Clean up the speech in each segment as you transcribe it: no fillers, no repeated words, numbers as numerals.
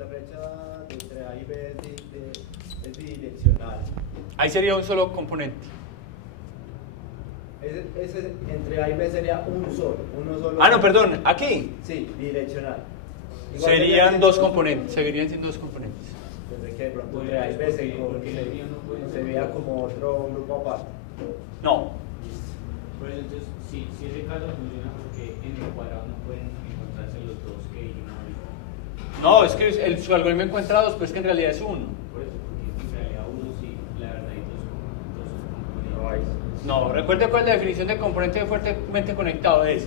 la flecha de entre A y B es bidireccional. Ahí sería un solo componente. Ese entre A y B sería uno solo. Ah, no, perdón, aquí Sí, bidireccional. serían dos componentes, seguirían siendo dos componentes. Desde que de pronto entre A y B se veía como otro grupo aparte. No, Por eso, entonces, si ese caso funciona, porque en el cuadrado no pueden encontrarse los dos que dijimos ahorita. no, es que su algoritmo encuentra dos, pero es que en realidad es uno. Por eso, porque en realidad uno sí, la verdad hay dos componentes. No, recuerde cuál es la definición de componente fuertemente conectado. Es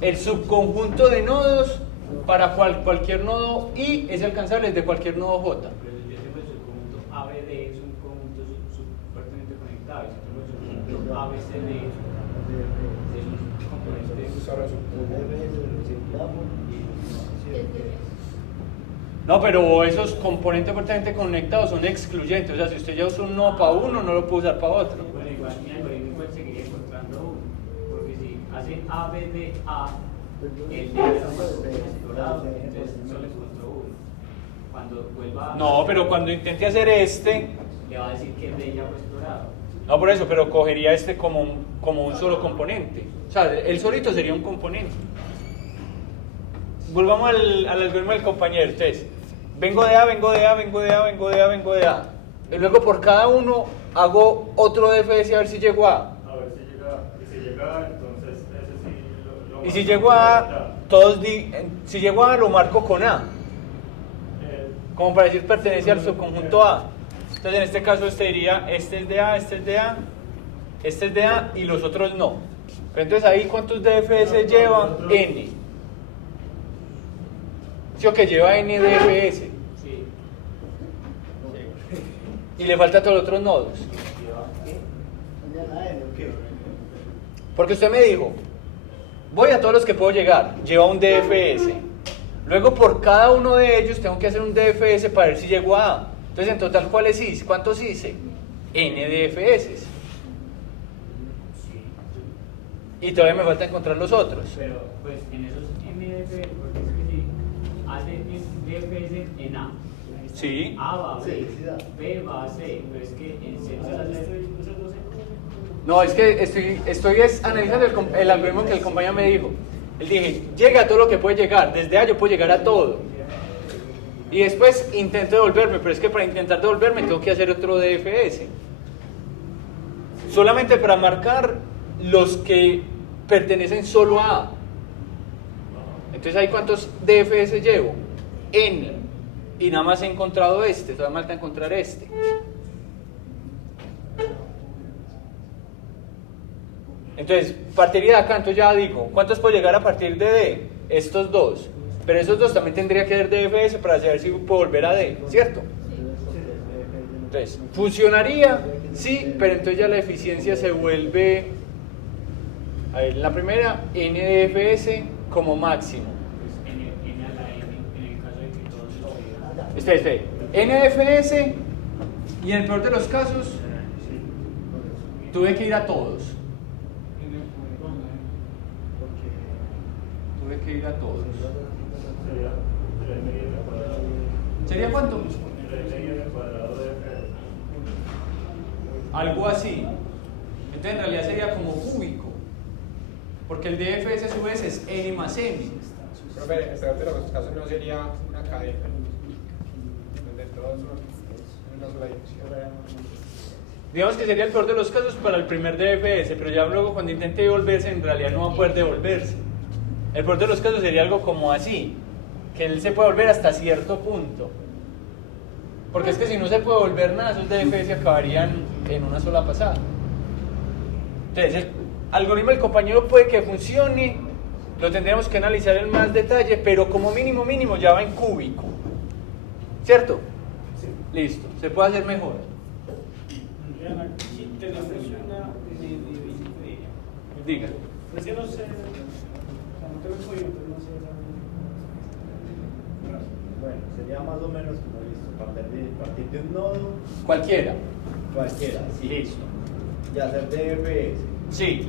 el subconjunto de nodos para cualquier nodo I es alcanzable desde cualquier nodo J. Pero si yo tengo el subconjunto ABD es un conjunto fuertemente conectado, y si tengo el subconjunto ABCD es un componente. No, pero esos componentes fuertemente conectados son excluyentes. O sea, si usted ya usa un nodo para uno, no lo puede usar para otro. Bueno, igual mi algoritmo igual seguiría encontrando uno, porque si hace ABDA, el D ya fue explorado, entonces solo encontró uno. Cuando vuelva a... No, pero cuando intente hacer este, le va a decir que el D ya fue explorado. no por eso, pero cogería este como un solo componente. O sea, el solito sería un componente. Volvamos al algoritmo del compañero. Entonces, vengo de A, vengo de A, vengo de A, vengo de A, vengo de A. Y luego por cada uno hago otro DFS a ver si llego a A. A ver si llega, y si llega, entonces ese sí lo Y si llego a A, si llego a A lo marco con A. Como para decir pertenece al subconjunto A. Entonces en este caso este diría, este es de A, este es de A, este es de A y los otros no. Pero entonces ahí ¿cuántos DFS lleva? N. ¿Sí o que lleva N DFS? Sí. Y le falta a todos los otros nodos. Porque usted me dijo, voy a todos los que puedo llegar, lleva un DFS. Luego por cada uno de ellos tengo que hacer un DFS para ver si llego a A. Entonces en total, ¿cuáles hice? ¿Cuántos hice? N DFS. Y todavía me falta encontrar los otros. Pero pues en esos MDF, porque es que si hace DFS en A, Sí. A va a B, Sí, sí da. B va a C, pero es que en C no las No, es que estoy analizando el algoritmo que el compañero me dijo. Él dije, llega a todo lo que puede llegar. Desde A yo puedo llegar a todo. Y después intento devolverme, pero es que para intentar devolverme tengo que hacer otro DFS. Solamente para marcar los que pertenecen solo a A. Entonces, ¿ahí cuántos DFS llevo? N. Y nada más he encontrado este, todavía me falta encontrar este. Entonces, partiría de acá, entonces ya digo, ¿cuántos puedo llegar a partir de D? Estos dos. Pero esos dos también tendría que ser DFS para saber si puedo volver a D, ¿cierto? Entonces, funcionaría, sí, pero entonces ya la eficiencia se vuelve, a ver, la primera, NDFS como máximo. N a la N, en el caso de que todos lo vean. Espera. NDFS, y en el peor de los casos, tuve que ir a todos. Tuve que ir a todos. ¿Sería cuánto? Algo así. Entonces en realidad sería como cúbico. Porque el DFS a su vez es N más M. Pero en el peor de los casos no sería una cadena, donde todos son en una sola dirección. Digamos que sería el peor de los casos para el primer DFS, pero ya luego cuando intente devolverse en realidad no va a poder devolverse. El peor de los casos sería algo como así, que él se puede volver hasta cierto punto. Porque es que si no se puede volver nada, esos DFS acabarían en una sola pasada. Entonces, el algoritmo del compañero puede que funcione, lo tendríamos que analizar en más detalle, pero como mínimo ya va en cúbico. ¿Cierto? Sí. Listo, se puede hacer mejor. Si te la funciona Diga. pues yo no sé, como tengo el código, pero no sé Bueno, sería más o menos como listo, partir de un nodo, Cualquiera. cualquiera, sí. Listo. Y hacer DFS. Sí.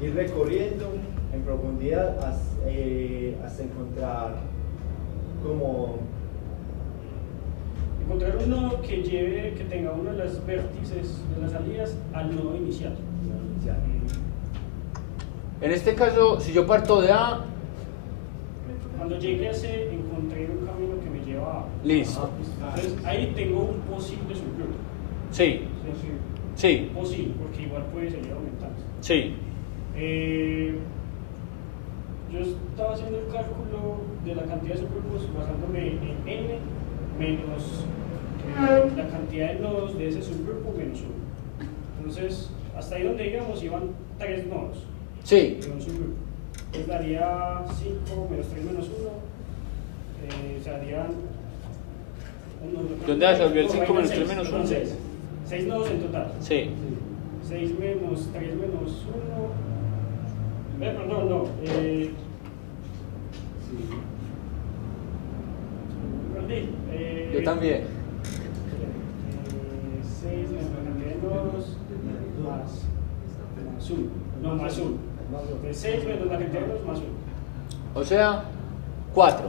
Ir recorriendo en profundidad hasta encontrar como Encontrar un nodo que tenga uno de los vértices de las salidas al nodo inicial. En este caso, si yo parto de A, Cuando llegue a C, encontré un camino que me lleva a A. listo. Entonces, ahí tengo un posible subgrupo. Sí, sí, Posible, porque igual puede seguir aumentando. sí. Yo estaba haciendo el cálculo de la cantidad de subgrupos basándome en n menos la cantidad de nodos de ese subgrupo menos 1. Entonces, hasta ahí donde digamos iban 3 nodos Sí, de un subgrupo. Entonces daría 5 menos 3 menos 1, se harían... ¿Dónde resolvió el 5 menos 3 menos 1? 6 nodos en total. sí. 6 menos 3 menos 1. Perdón, no. Perdí. Yo también. 6 menos la cantidad de nodos más 1. No, más 1. 6 menos la cantidad de nodos más 1. O sea, 4.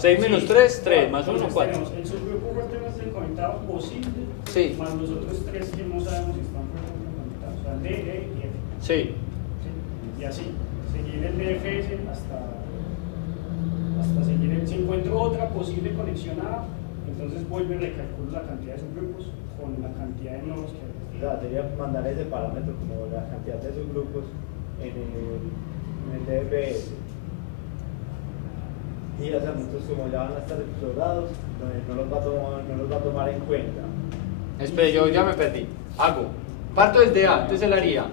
6 menos 3, 3, más 1, 4. Tenemos el subgrupo fuertemente conectado posible, Sí. más los otros 3 que no sabemos si están fuertemente conectados. O sea, D, E y F. Sí. Y así, seguir el DFS hasta seguir el. Si encuentro otra posible conexión A, entonces vuelvo y recalculo la cantidad de subgrupos con la cantidad de nodos que hay. o sea, sería mandar ese parámetro como la cantidad de subgrupos en el DFS. Y los elementos como ya van a estar explorados, no los va a tomar en cuenta. Espera, yo ya me perdí. Hago. Parto desde A, entonces él haría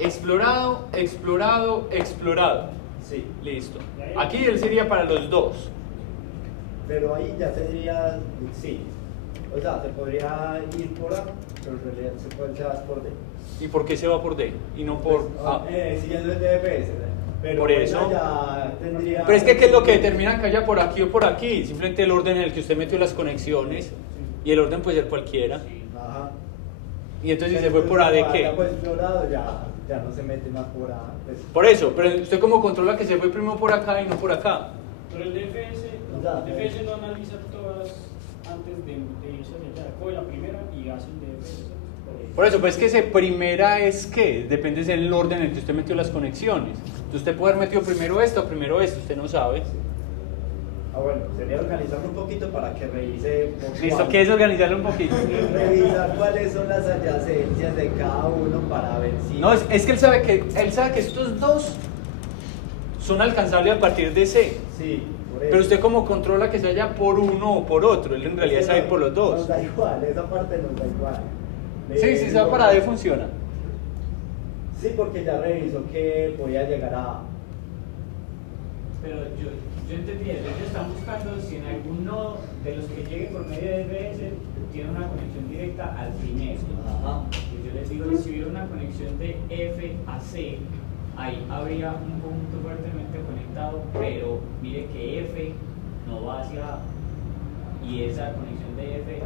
explorado, explorado, explorado. Sí, Listo. Aquí él sería para los dos. pero ahí ya tendría, sí. O sea, se podría ir por A, pero en realidad se va por D. ¿Y por qué se va por D y no por A? Siguiendo el DFS, pero Por eso. ya tendría. Pero es que ¿qué es lo que determina que haya por aquí o por aquí? Simplemente el orden en el que usted metió las conexiones. Y el orden puede ser cualquiera. Ajá. Y entonces si se fue por A de Ya qué. pues explorado, ya no se mete más por A. Pues. Por eso, pero usted cómo controla que se fue primero por acá y no por acá. Pero el DFS no analiza todas antes de irse hacia allá. Coge la primera y hace el DFS. Por eso, pues que ese primera es que depende del orden en el que usted metió las conexiones. Entonces usted puede haber metido primero esto, usted no sabe. Ah, bueno, sería organizarlo un poquito para que revise. Listo, ¿qué es organizarlo un poquito? Revisar cuáles son las adyacencias de cada uno para ver si. No, es que él sabe que estos dos son alcanzables a partir de C. Sí, por eso. Pero usted cómo controla que se vaya por uno o por otro, él en realidad sabe ir por los dos. Nos da igual, esa parte nos da igual. Sí, si sabe para D funciona. Sí, porque ya revisó que podía llegar a. Pero yo entendí, ellos están buscando si en algún nodo de los que lleguen por medio de DFS tiene una conexión directa al primero. Ajá. Y yo les digo, si hubiera una conexión de F a C, ahí habría un conjunto fuertemente conectado, pero mire que F no va hacia A. Y esa conexión de F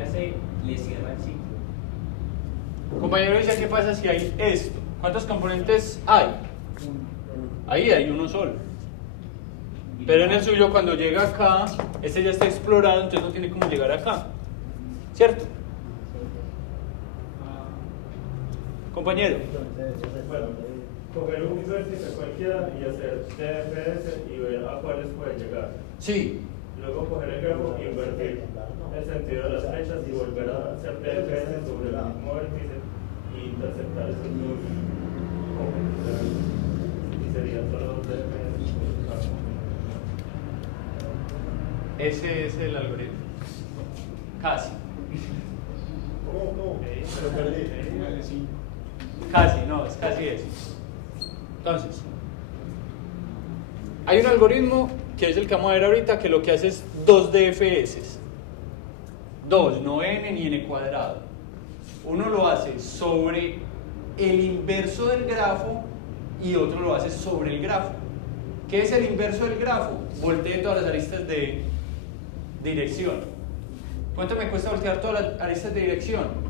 a C le cierra el ciclo. Compañero dice, ¿qué pasa si hay esto? ¿Cuántos componentes hay? Ahí hay uno solo. Pero en el suyo, cuando llega acá, este ya está explorado, entonces no tiene cómo llegar acá. ¿Cierto? Compañero. Bueno, coger un vértice cualquiera y hacer DFS y ver a cuáles puede llegar. Sí. Luego coger el grafo y invertir el sentido de las flechas y volver a hacer DFS sobre el mismo vértice y interceptar esos dos componentes. Y serían solo dos DFS. Ese es el algoritmo. Casi. ¿Cómo? Pero perdí. Casi, no, es casi eso. Entonces, hay un algoritmo que es el que vamos a ver ahorita que lo que hace es 2 DFS. 2, no n ni n cuadrado. Uno lo hace sobre el inverso del grafo y otro lo hace sobre el grafo. ¿Qué es el inverso del grafo? Voltee todas las aristas de dirección. ¿Cuánto me cuesta voltear todas las aristas de dirección?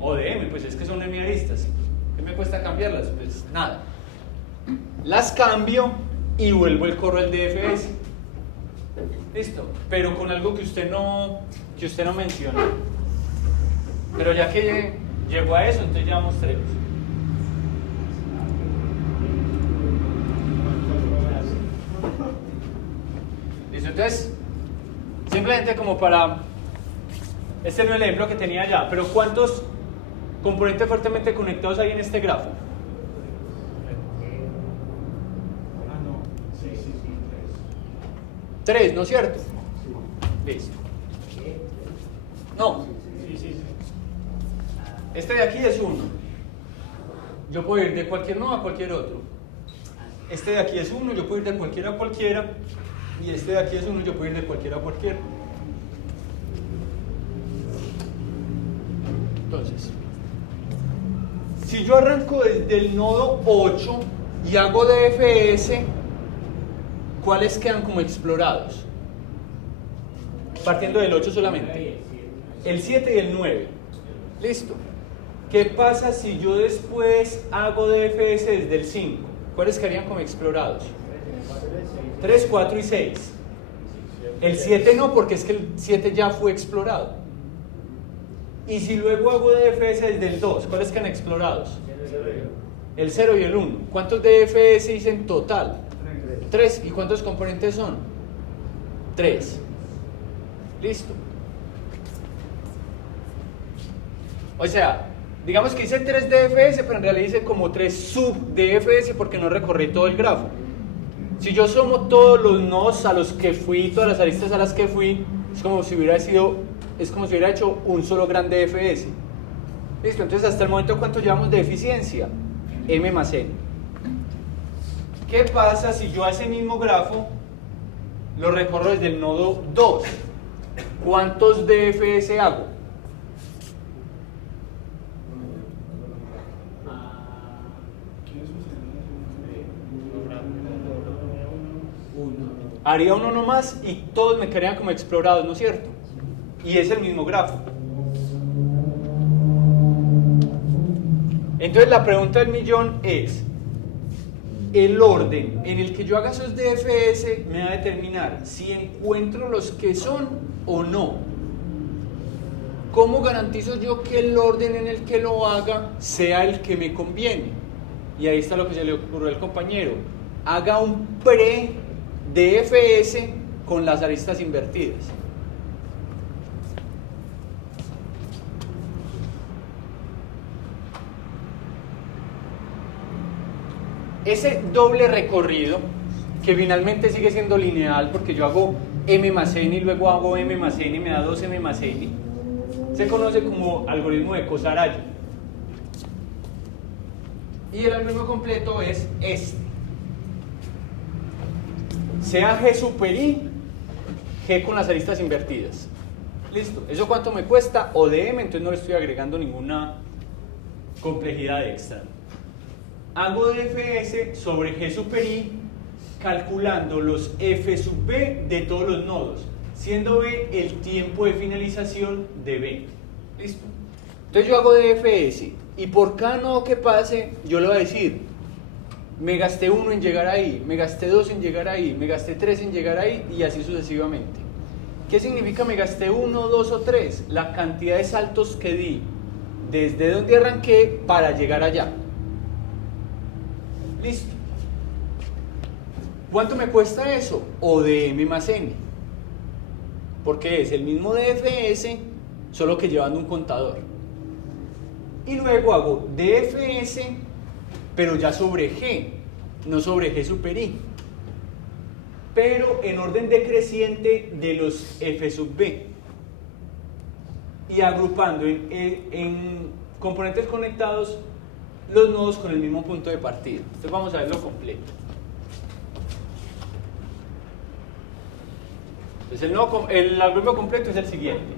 O de m, pues es que son m aristas. ¿Qué me cuesta cambiarlas? Pues nada. las cambio y vuelvo el corro al DFS. Listo, pero con algo que usted no mencionó. Pero ya que llegó a eso, entonces ya mostremos. Listo, entonces, simplemente como para... Este no es el ejemplo que tenía ya, pero ¿cuántos componentes fuertemente conectados hay en este grafo? Tres, ¿no es cierto? Listo. No. Este de aquí es 1. Yo puedo ir de cualquier nodo a cualquier otro. Este de aquí es 1, yo puedo ir de cualquiera a cualquiera. Y este de aquí es 1, yo puedo ir de cualquiera a cualquiera. Entonces, si yo arranco desde el nodo 8 y hago DFS, ¿cuáles quedan como explorados? Partiendo del 8 solamente. El 7 y el 9. Listo. ¿Qué pasa si yo después hago DFS desde el 5? ¿Cuáles quedarían como explorados? 3, 4 y 6. El 7 no, porque es que el 7 ya fue explorado. Y si luego hago DFS desde el 2, ¿cuáles quedan explorados? El 0 y el 1. ¿Cuántos DFS hice en total? 3. ¿Y cuántos componentes son? 3. Listo. O sea, digamos que hice 3 DFS, pero en realidad hice como 3 sub DFS porque no recorrí todo el grafo. Si yo sumo todos los nodos a los que fui, todas las aristas a las que fui, es como si hubiera hecho un solo gran DFS. Listo, entonces hasta el momento ¿cuánto llevamos de eficiencia? M más N. ¿Qué pasa si yo a ese mismo grafo lo recorro desde el nodo 2? ¿Cuántos DFS hago? Haría uno nomás y todos me quedarían como explorados, ¿no es cierto? Y es el mismo grafo. Entonces la pregunta del millón es: el orden en el que yo haga esos DFS me va a determinar si encuentro los que son o no. ¿Cómo garantizo yo que el orden en el que lo haga sea el que me conviene? Y ahí está lo que se le ocurrió al compañero: haga un pre-DFS con las aristas invertidas. Ese doble recorrido, que finalmente sigue siendo lineal porque yo hago M más N y luego hago M más N y me da 2M más N, se conoce como algoritmo de Cosaraya. Y el algoritmo completo es este: sea G super I, G con las aristas invertidas. Listo. ¿Eso cuánto me cuesta? O de M, entonces no le estoy agregando ninguna complejidad extra. Hago DFS sobre G super I calculando los F sub B de todos los nodos, siendo B el tiempo de finalización de B. Listo. Entonces yo hago DFS y por cada nodo que pase yo le voy a decir: me gasté 1 en llegar ahí, me gasté 2 en llegar ahí, me gasté 3 en llegar ahí, y así sucesivamente. ¿Qué significa me gasté 1, 2 o 3? La cantidad de saltos que di desde donde arranqué para llegar allá. Listo. ¿Cuánto me cuesta eso? O de M más N. Porque es el mismo DFS, solo que llevando un contador. Y luego hago DFS, pero ya sobre G, no sobre G super I. Pero en orden decreciente de los F sub B. Y agrupando en componentes conectados los nodos con el mismo punto de partida. Entonces vamos a verlo completo. Entonces el algoritmo completo es el siguiente: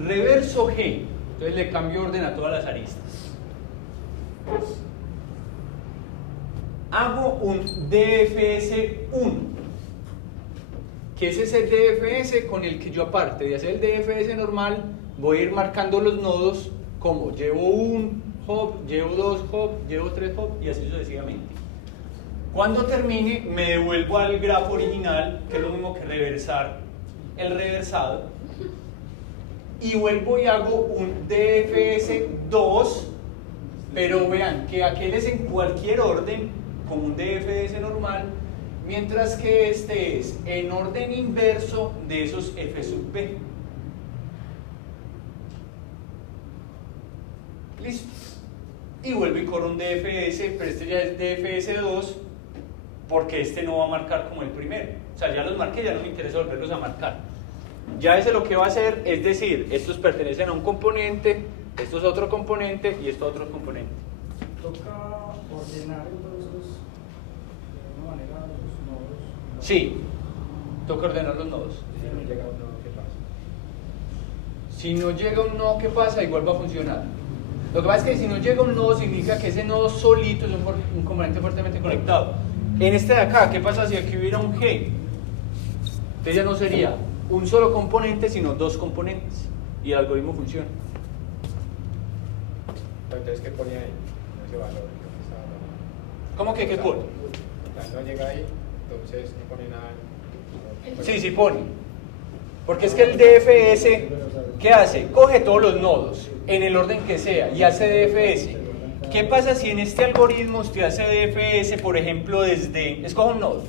reverso G, entonces le cambio orden a todas las aristas. Hago un DFS 1, que es ese DFS con el que yo, aparte de hacer el DFS normal, voy a ir marcando los nodos como llevo un hop, llevo 2 hop, llevo 3 hop y así sucesivamente. Cuando termine, me devuelvo al grafo original, que es lo mismo que reversar el reversado, y vuelvo y hago un DFS2, pero vean que aquel es en cualquier orden, como un DFS normal, mientras que este es en orden inverso de esos F sub B. Listo. Y vuelvo y corro un DFS, pero este ya es DFS2, porque este no va a marcar como el primero. O sea, ya los marqué, ya no me interesa volverlos a marcar. Ya ese lo que va a hacer es decir, estos pertenecen a un componente, esto es otro componente y esto otro componente. Toca ordenar entonces de una manera los nodos. Sí, toca ordenar los nodos. Si no llega un nodo, ¿qué pasa? Si no llega un nodo, ¿qué pasa? Igual va a funcionar. Lo que pasa es que si no llega un nodo, significa que ese nodo solito es un componente fuertemente conectado. En este de acá, ¿qué pasa si aquí hubiera un G? Entonces ya no sería un solo componente, sino 2 componentes. Y el algoritmo funciona. Entonces, ¿qué pone ahí? Ese valor que estaba hablando. ¿Cómo que qué pone? No llega ahí, entonces no pone nada. Sí, sí pone. Porque es que el DFS, ¿qué hace? Coge todos los nodos, en el orden que sea, y hace DFS. ¿Qué pasa si en este algoritmo usted hace DFS, por ejemplo, desde... Escoja un nodo.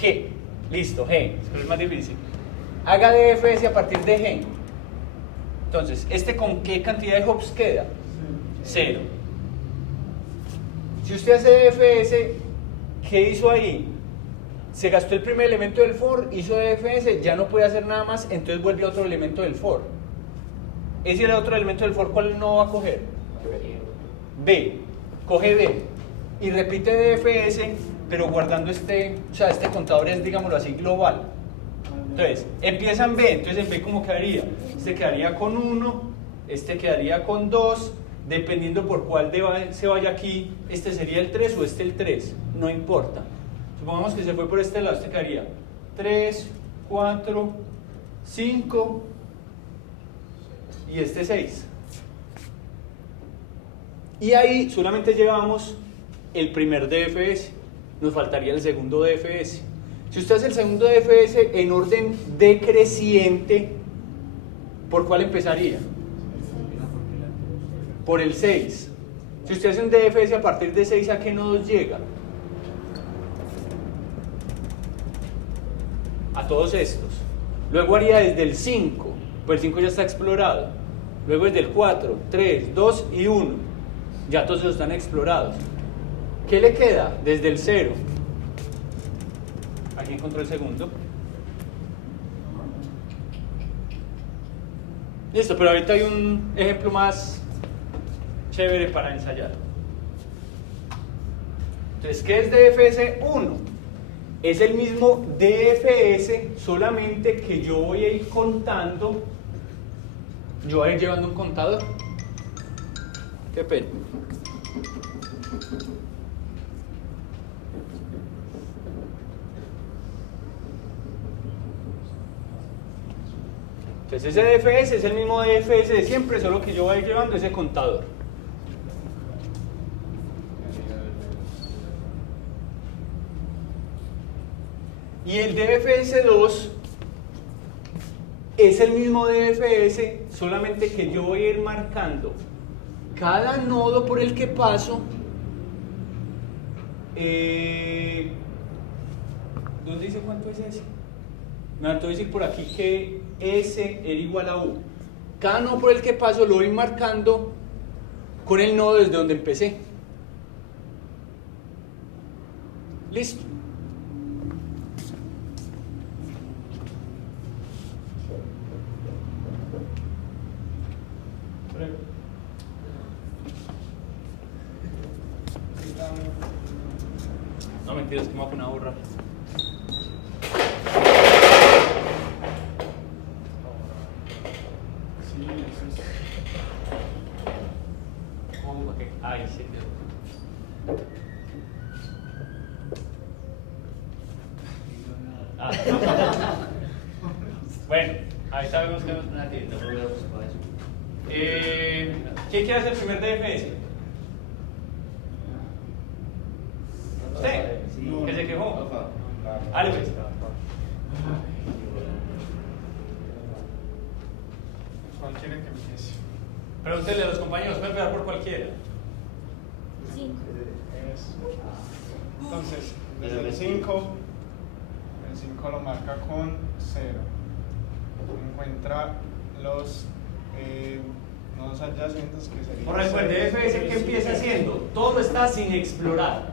G. Listo, G. Es más difícil. Haga DFS a partir de G. Entonces, ¿este con qué cantidad de hops queda? 0. Si usted hace DFS, ¿qué hizo ahí? Se gastó el primer elemento del for, hizo DFS, ya no puede hacer nada más, entonces vuelve a otro elemento del for. Ese era otro elemento del for, ¿cuál no va a coger? B. Coge B. Y repite DFS, pero guardando este contador es, digámoslo así, global. Entonces, empieza en B, entonces en B ¿cómo quedaría? Este quedaría con 1, este quedaría con 2, dependiendo por cuál se vaya aquí, este sería el 3 o este el 3, no importa. Supongamos que se fue por este lado, este quedaría 3, 4, 5 y este 6. Y ahí solamente llevamos el primer DFS, nos faltaría el segundo DFS. Si usted hace el segundo DFS en orden decreciente, ¿por cuál empezaría? Por el 6. Si usted hace un DFS a partir de 6, ¿a qué nodos llega? A todos estos. Luego haría desde el 5, pues el 5 ya está explorado. Luego desde el 4, 3, 2 y 1. Ya todos esos están explorados. ¿Qué le queda? Desde el 0. Aquí encontró el segundo. Listo, pero ahorita hay un ejemplo más chévere para ensayar. Entonces, ¿qué es DFS 1? Es el mismo DFS, solamente que yo voy a ir contando, yo voy a ir llevando un contador. Qué pena. Entonces ese DFS es el mismo DFS de siempre, solo que yo voy a ir llevando ese contador. Y el DFS2 es el mismo DFS, solamente que yo voy a ir marcando cada nodo por el que paso. ¿Dónde dice cuánto es ese? Me voy a decir por aquí que S era igual a U. Cada nodo por el que paso lo voy marcando con el nodo desde donde empecé. Listo. No, mentiras, que me voy a poner a borrar. Sí, eso es. ¿Cómo? ¿Para qué? Ay, sí. Ah. Bueno, ahí sabemos que vamos a poner aquí. ¿Quién quiere hacer el primer DFS? ¿Usted? Sí. ¿Que se quejó? Rafa. Dale, pues. ¿Cuál quieren que empiece? Pregúntele a los compañeros, pueden pegar por cualquiera. Entonces, desde el 5 lo marca con 0. Encuentra los nodos adyacentes que serían. Por recuerde, DFS que empieza haciendo, todo está sin explorar.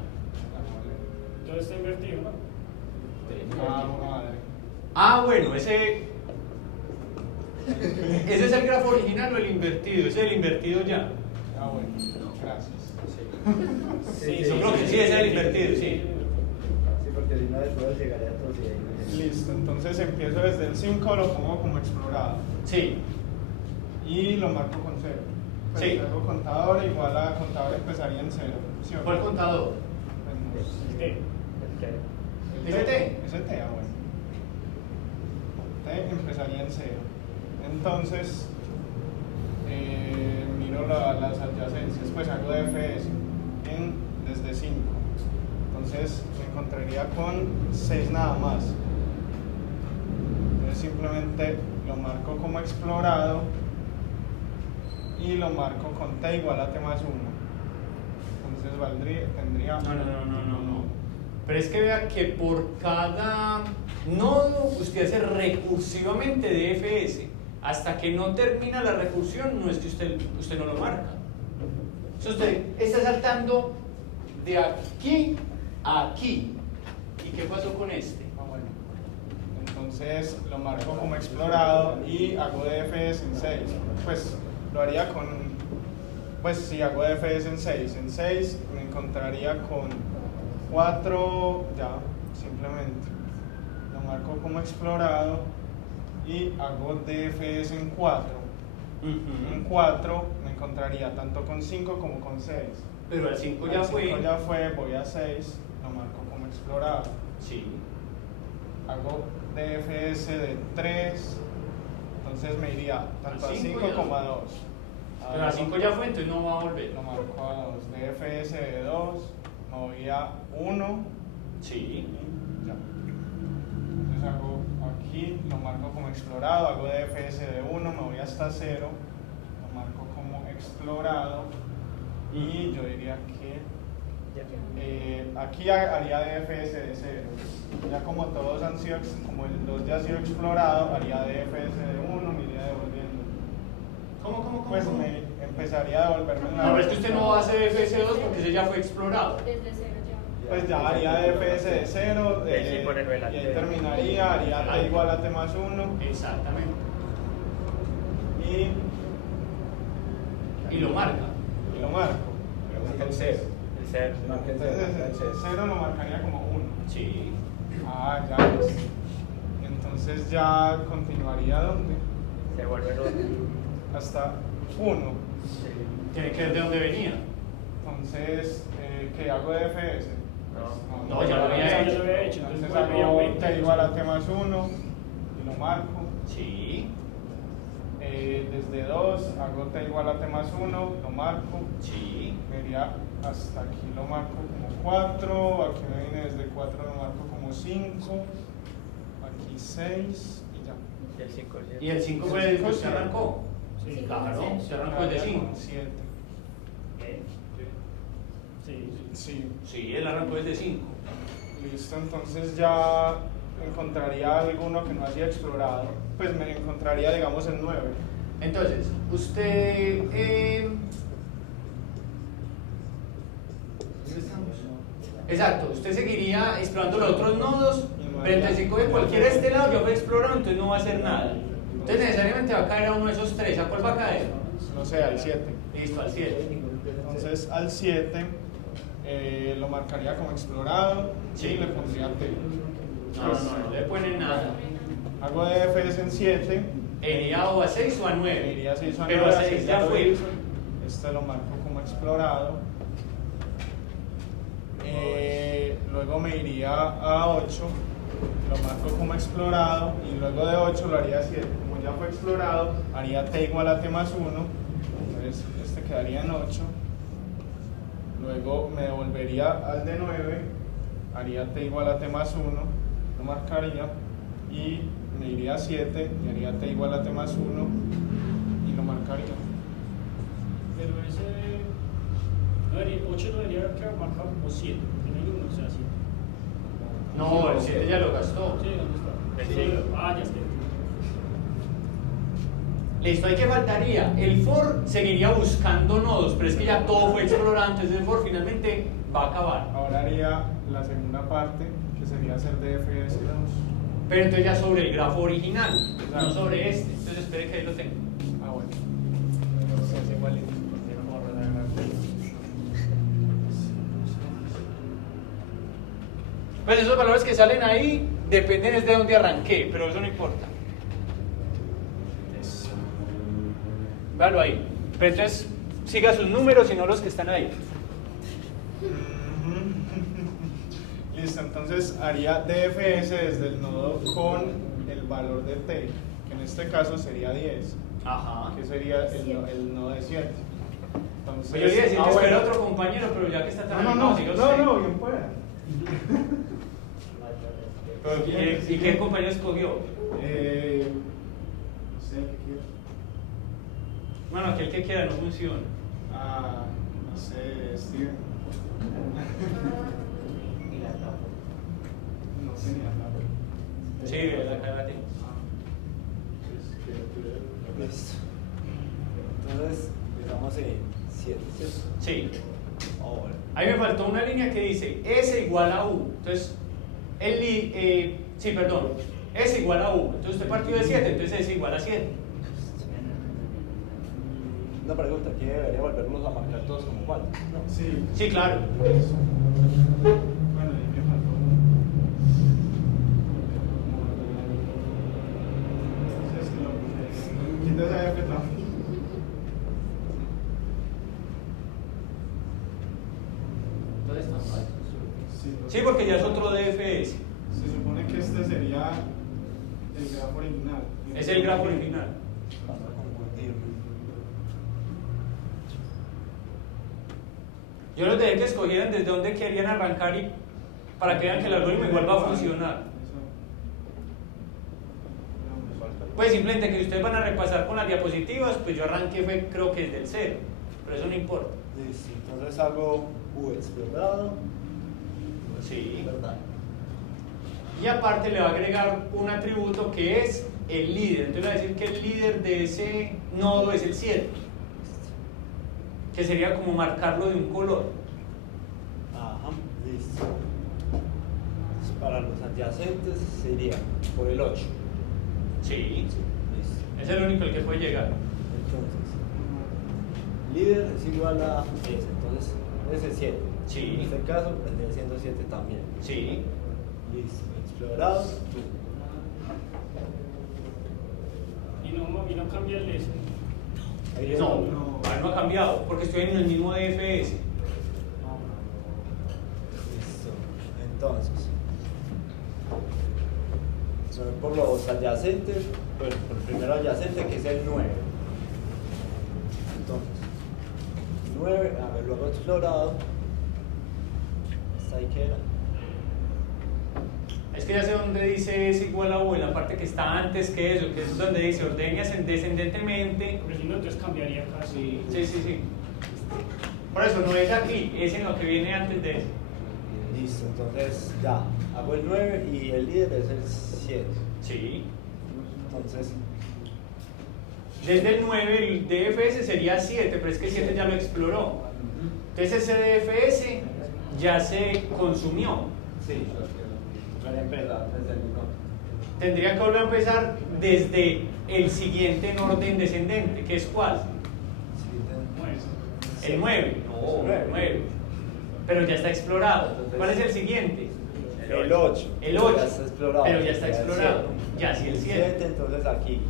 Todo está invertido, ¿no? Ah, madre. Ah, bueno, ese es el grafo original o el invertido. Ese es el invertido ya. Ah, bueno, gracias. Sí, Yo creo que sí, ese es el invertido, sí. Sí, porque si no después llegaría a todos y Listo, entonces empiezo desde el 5, lo pongo como explorado. Sí. Y lo marco con 0. Pues Sí. luego contador igual a contador empezaría en 0. ¿Sí o no? ¿Cuál contador? Pues, ¿Qué? ¿Ese T? Ese T, ah, bueno. T empezaría en 0. Entonces, miro las adyacencias, pues hago DFS desde 5. Entonces me encontraría con 6 nada más. Entonces simplemente lo marco como explorado y lo marco con T igual a T más 1. Entonces tendría... No. Pero es que vea que por cada nodo usted hace recursivamente DFS. Hasta que no termina la recursión, no es que usted no lo marca. Entonces usted está saltando de aquí a aquí. ¿Y qué pasó con este? Ah, bueno. Entonces lo marco como explorado y hago DFS en 6. Pues lo haría con... Pues si hago DFS en 6. En 6 me encontraría con 4... Ya, simplemente. Lo marco como explorado y hago DFS en 4. En 4 me encontraría tanto con 5 como con 6. Pero al 5 ya Al fue. 5 ya fue, voy a 6, lo marco como explorado. Sí. Hago DFS de 3, entonces me iría tanto Al a 5 5 ya. como a 2. Pero al 5 ya fue, entonces no va a volver. Lo marco a 2. DFS de 2, me voy a 1 Sí. y ya. Entonces hago aquí, lo marco como explorado, hago DFS de 1, me voy hasta 0, lo marco como explorado y yo diría que aquí haría DFS de 0. Ya como todos han sido, como el 2 ya ha sido explorado, haría DFS de 1, me iría devolviendo. ¿Cómo? Pues me empezaría a devolverme en la... No, es que usted no hace DFS2 porque ese ya fue explorado. Desde cero ya. Pues ya haría DFS de 0 Sí, ponerlo y delante. ahí terminaría, haría T igual a T más 1 Exactamente. y Y lo marca. lo marco. El cero. Entonces 0 lo marcaría como 1. Sí. Ah, ya ves. Entonces ya continuaría ¿dónde? Se vuelve los. Hasta 1. Tiene que ver de dónde venía. Entonces, ¿qué hago de DFS? No, ya lo había hecho. Entonces hago T igual a T más 1 y lo marco. Sí. Desde 2 hago T igual a T más 1, lo marco. Sí. Me iría hasta aquí, lo marco como 4. Aquí me viene desde 4, lo marco como 5. Aquí 6 y ya. Y el 5 Y el 5 fue el que usted arrancó. Sí. Claro, se arrancó de 5. 7. Sí. Sí. Sí, él arrancó desde 5. Listo, entonces ya encontraría alguno que no haya explorado. Pues me encontraría, digamos, el 9. Entonces, usted. Exacto, usted seguiría explorando los otros nodos. 35 de cualquiera de este lado ya fue explorado, entonces no va a hacer nada. Entonces, necesariamente va a caer a uno de esos 3. ¿A cuál va a caer? No sé, al 7. Listo, al 7. Entonces al 7 lo marcaría como explorado Sí. y le pondría T. No le ponen nada. Hago DFS en 7. ¿Iría o a 6 o a 9? Me iría a 6 o a Pero 9. a 6 así ya lo fue. hice. Este lo marco como explorado. Luego me iría a 8. Lo marco como explorado. Y luego de 8 lo haría a 7 como ya fue explorado, haría t igual a t más 1, entonces este quedaría en 8. Luego me devolvería al de 9, haría t igual a t más 1, lo marcaría, y me iría a 7 y haría t igual a t más 1 y lo marcaría. Pero ese 8 no debería haber quedado marcado como 7, en el 1, o sea, 7. No, el 7 ya lo gastó. Sí, ¿dónde está? El Sí, sí. ah, ya está. Listo, ¿ahí qué faltaría? El for seguiría buscando nodos, pero es que ya todo fue explorado, entonces el for finalmente va a acabar. Ahora haría la segunda parte, que sería hacer DFS2. Pero entonces ya sobre el grafo original, no Exacto. sobre este. Entonces espere que ahí lo tengo. Ah, bueno. Es igualito, porque no vamos a ordenar. Pues esos valores que salen ahí dependen es de dónde arranqué, pero eso no importa. Véalo ahí. Pero entonces siga sus números y no los que están ahí. Listo, entonces haría DFS desde el nodo con el valor de t, que en este caso sería 10, Ajá. que sería el nodo de 7. Entonces, Pues yo le iba a decir que bueno. espera otro compañero, pero ya que está tan No, siga usted. bien pueda. ¿Y qué compañero escogió? No sé qué quiero. Bueno, aquel que quiera no funciona. Ah, no sé, Steven. Y la tapa. No tenía nada. Sí, la cara tiene. Listo. Entonces, empezamos en 7, ¿cierto? Sí. Ahora. Ahí me faltó una línea que dice S igual a U. Entonces, S igual a U. Entonces usted partió de 7, entonces S igual a 7. Una pregunta, ¿aquí debería volverlos a marcar todos como cuántos? No. Sí. Sí, claro. Bueno, ahí me faltó uno. Entonces, quita esa F también. Entonces están falsos. Sí, porque ya es otro DFS. Se supone que este sería el grafo original. Es el grafo original. Para no confundirme. Yo los dejé que escogieran desde dónde querían arrancar y para que vean que el algoritmo igual va a funcionar. Pues simplemente que si ustedes van a repasar con las diapositivas, pues yo arranqué fue creo que desde el 0, pero eso no importa. Listo, entonces hago U explorado. Sí. ¿Verdad? Y aparte le va a agregar un atributo que es el líder. Entonces le va a decir que el líder de ese nodo es el 7. Que sería como marcarlo de un color. Ajá, listo. Entonces, para los adyacentes sería por el 8. Sí. Listo. Es el único el que puede llegar. Entonces, líder es igual a S, entonces ese es 7. Sí. En este caso vendría siendo 7 también. Sí. Listo, explorado, tú. Y no cambia el S. Ahí No, no. ahí no ha cambiado, porque estoy en el mismo DFS. Listo. Entonces, se ven por los adyacentes, pues por el primero adyacente que es el 9. Entonces, 9, a ver, luego explorado. Hasta ahí queda. Es que ya sé dónde dice es igual a U, en la parte que está antes que eso, que es donde dice ordene descendentemente. Porque si no, entonces cambiaría casi. Sí. Por eso no es aquí, es en lo que viene antes de eso. Listo, entonces ya, hago el 9 y el líder es el 7. Sí. Entonces, Desde el 9 el DFS sería 7, pero es que el 7 ya lo exploró. Entonces ese DFS ya se consumió. sí, voy a empezar desde el 1. Tendría que volver a empezar desde el siguiente en orden descendente, que es ¿cuál? El 9. No, el 9. Pero ya está explorado. ¿Cuál es el siguiente? El 8. El 8. Ya está explorado. Pero ya está el explorado. 7. Ya sí el 7. Entonces aquí,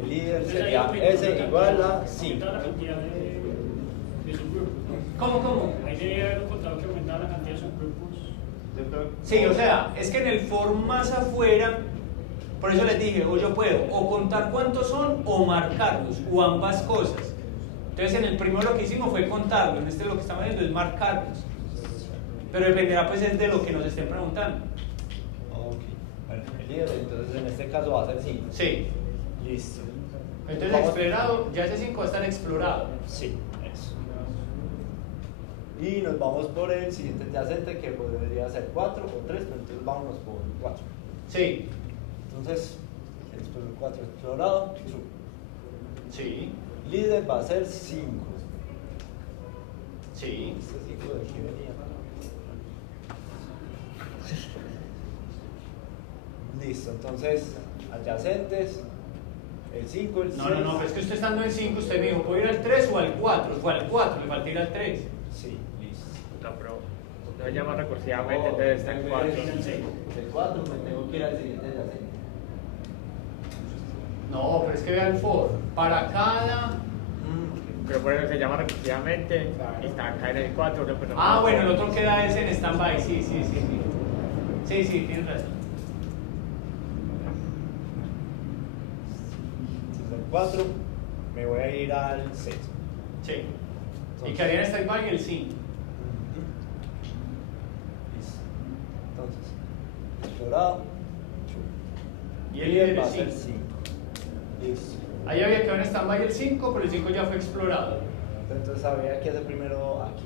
el líder Entonces ahí sería aumenta S la igual cantidad- a 5. aumenta la cantidad de subgrupos. ¿Cómo? Ahí debería haber contado que aumentaba la cantidad de subgrupos. Sí, o sea, es que en el for más afuera Por eso les dije, o yo puedo o contar cuántos son o marcarlos, o ambas cosas. Entonces en el primero lo que hicimos fue contarlo, en este lo que estamos viendo es marcarlos. Pero dependerá pues es de lo que nos estén preguntando. Ok. Bueno, el líder, entonces en este caso va a ser 5. Sí. Listo. Entonces Vamos- explorado, ya ese 5 va a estar explorado. Sí, eso. Y nos vamos por el siguiente adyacente que podría ser 4 o 3, pero entonces vámonos por 4. Sí. Entonces, el 4 explorado, true. Sí. Líder va a ser 5. Sí. Este 5 de aquí venía. Listo, entonces, adyacentes, el 5, el 6. No, pero es que usted estando en 5, usted me dijo, ¿puedo ir al 3 o al 4? O al 4, le falta ir al 3. Sí, listo. No, pero no se llama recursivamente, entonces está en 4. El 4 me tengo que ir al siguiente adyacente. No, pero es que vea el for. Para cada... Pero por eso se llama recursivamente y está acá en el 4. Ah, bueno, el otro queda ese en stand-by, sí. Sí, tienes razón. Entonces, el 4 me voy a ir al 6. Sí. Y quedaría en stand-by el 5. Listo. Entonces, explorado. Y el líder va a es ser 5. 5. Listo. Ahí había quedado en stand-by el 5, pero el 5 ya fue explorado. Entonces habría que hacer primero aquí.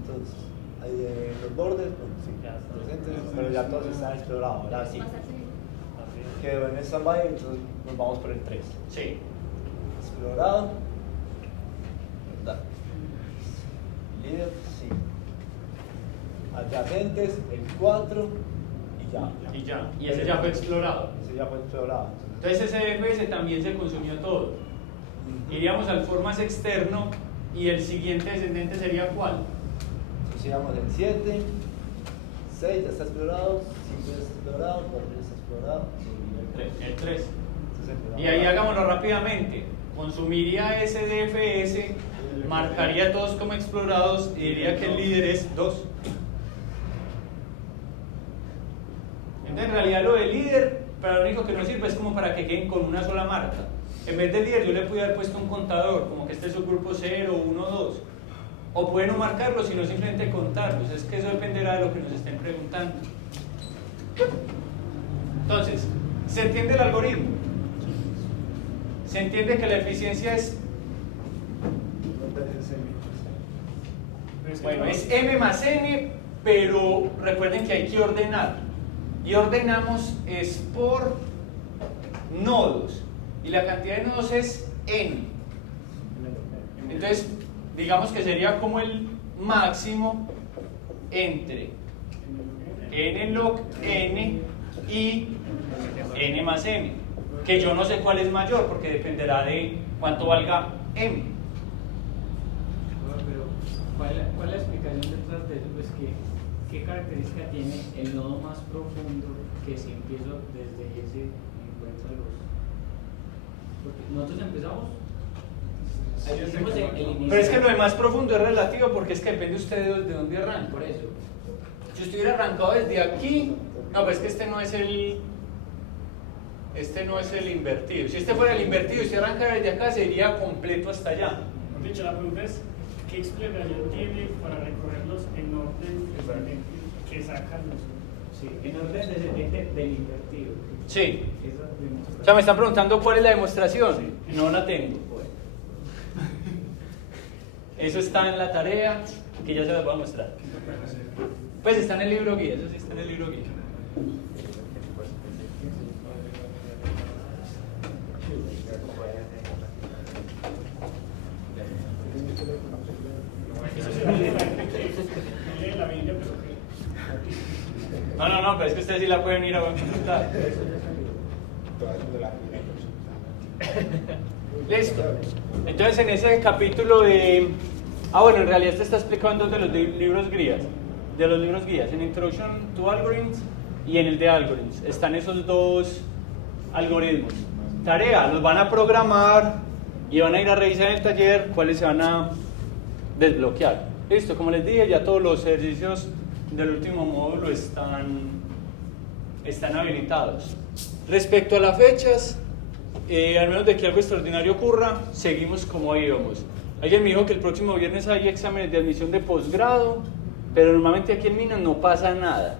Entonces, ahí, los bordes, bueno, sí, presentes, pero ya todos están explorados. Ahora sí. Quedó en stand-by, entonces nos vamos por el 3. Sí. Explorado. ¿Verdad? Líder, sí. Adyacentes, el 4 y ya. Y ya. Y ese ya fue explorado. Ese ya fue explorado. Entonces ese DFS también se consumió todo. Iríamos al for más externo y el siguiente descendente sería ¿cuál? Entonces íbamos el 7, 6 ya está explorado, 5 ya está explorado, 4 ya está explorado, y el 3. El 3. Entonces empezamos Y ahí a- hagámoslo rápidamente. Consumiría ese DFS, marcaría todos como explorados y diría que el líder es 2. Entonces en realidad lo del líder, para lo único que nos sirve es como para que queden con una sola marca. En vez del líder yo le pude haber puesto un contador, como que este es su grupo 0, 1, 2. O pueden no marcarlos, sino simplemente contarlos. Es que eso dependerá de lo que nos estén preguntando. Entonces, ¿se entiende el algoritmo? Se entiende que la eficiencia es, bueno, es m más n, pero recuerden que hay que ordenar. Y ordenamos es por nodos. Y la cantidad de nodos es n. Entonces, digamos que sería como el máximo entre n log n y n más m, que yo no sé cuál es mayor porque dependerá de cuánto valga m. Pero, ¿cuál es la explicación detrás de eso? Pues, ¿qué característica tiene el nodo más profundo que si empiezo desde ese encuentro los...? Porque nosotros empezamos... hicimos el inicio. Pero es que lo de más profundo es relativo porque es que depende usted de dónde arranque. Por eso. Si yo estuviera arrancado desde aquí, no, pues es que este no es el invertido. Si este fuera el invertido y se arranca desde acá, sería completo hasta allá. Por dicho, la pregunta es, ¿qué explicación tiene para recorrerlos en orden descendente que sacan los... Sí, en orden descendente del invertido. Sí. Esa demostración. O sea, me están preguntando cuál es la demostración. No la tengo. Eso está en la tarea que ya se las voy a mostrar. Pues está en el libro guía, eso sí está en el libro guía. Lee la Biblia, pero que... No, pero es que ustedes sí la pueden ir a consultar. Listo. Entonces en ese capítulo de... bueno, en realidad este está explicando de los libros guías. De los libros guías, en Introduction to Algorithms y en el de Algorithms. Están esos dos algoritmos. Tarea, los van a programar y van a ir a revisar en el taller cuáles se van a desbloquear. Listo, como les dije, ya todos los ejercicios del último módulo están habilitados. Respecto a las fechas, al menos de que algo extraordinario ocurra, seguimos como íbamos. Alguien me dijo que el próximo viernes hay exámenes de admisión de posgrado, pero normalmente aquí en Minas no pasa nada.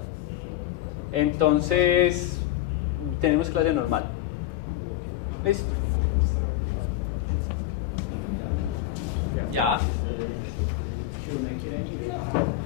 Entonces, tenemos clase normal. ¿Listo? Ya. Si uno quiere ir.